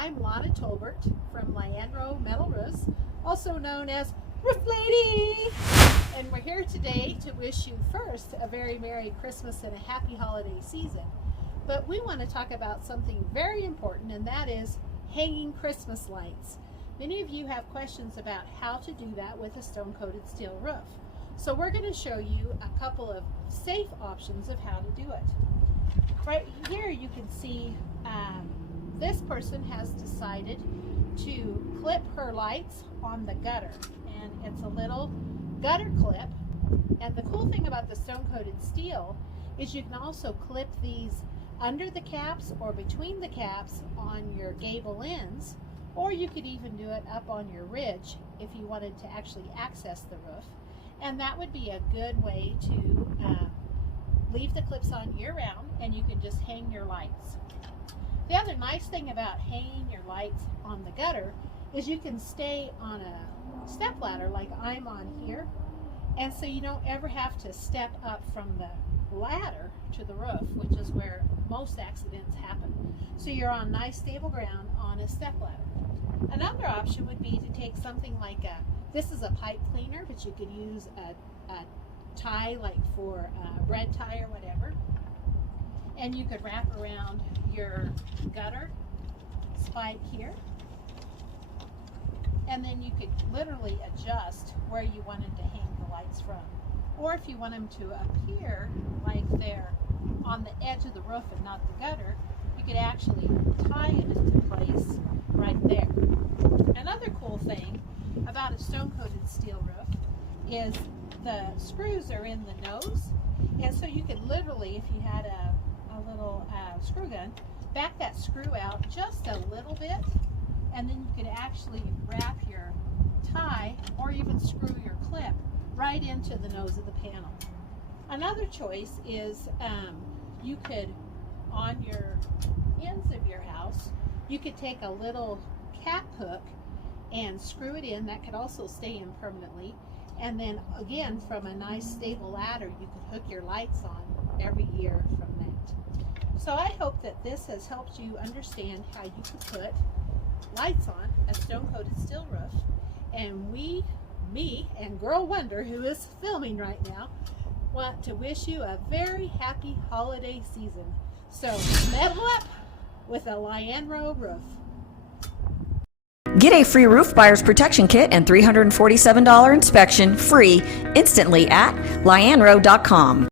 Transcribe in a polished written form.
I'm Lana Tolbert from Lianro Metal Roofs, also known as Roof Lady. And we're here today to wish you first a very Merry Christmas and a happy holiday season. But we want to talk about something very important, and that is hanging Christmas lights. Many of you have questions about how to do that with a stone-coated steel roof. So we're going to show you a couple of safe options of how to do it. Right here you can see this person has decided to clip her lights on the gutter, and it's a little gutter clip. And the cool thing about the stone-coated steel is you can also clip these under the caps or between the caps on your gable ends, or you could even do it up on your ridge if you wanted to actually access the roof. And that would be a good way to leave the clips on year-round, and you can just hang your lights. The other nice thing about hanging your lights on the gutter is you can stay on a step ladder like I'm on here, and so you don't ever have to step up from the ladder to the roof, which is where most accidents happen. So you're on nice stable ground on a step ladder. Another option would be to take something like this is a pipe cleaner, but you could use a tie like for a red tie or whatever, and you could wrap around your gutter spike here, and then you could literally adjust where you wanted to hang the lights from. Or if you want them to appear like they're on the edge of the roof and not the gutter, you could actually tie it into place right there. Another cool thing about a stone-coated steel roof is the screws are in the nose, and so you could literally, if you had a little screw gun, back that screw out just a little bit, and then you could actually wrap your tie or even screw your clip right into the nose of the panel. Another choice is you could, on your ends of your house, you could take a little cap hook and screw it in. That could also stay in permanently. And then again, from a nice stable ladder, you could hook your lights on every year from that. So I hope that this has helped you understand how you could put lights on a stone-coated steel roof. And me and Girl Wonder, who is filming right now, want to wish you a very happy holiday season. So metal up with a Lianro roof. Get a free roof buyer's protection kit and $347 inspection free instantly at lianro.com.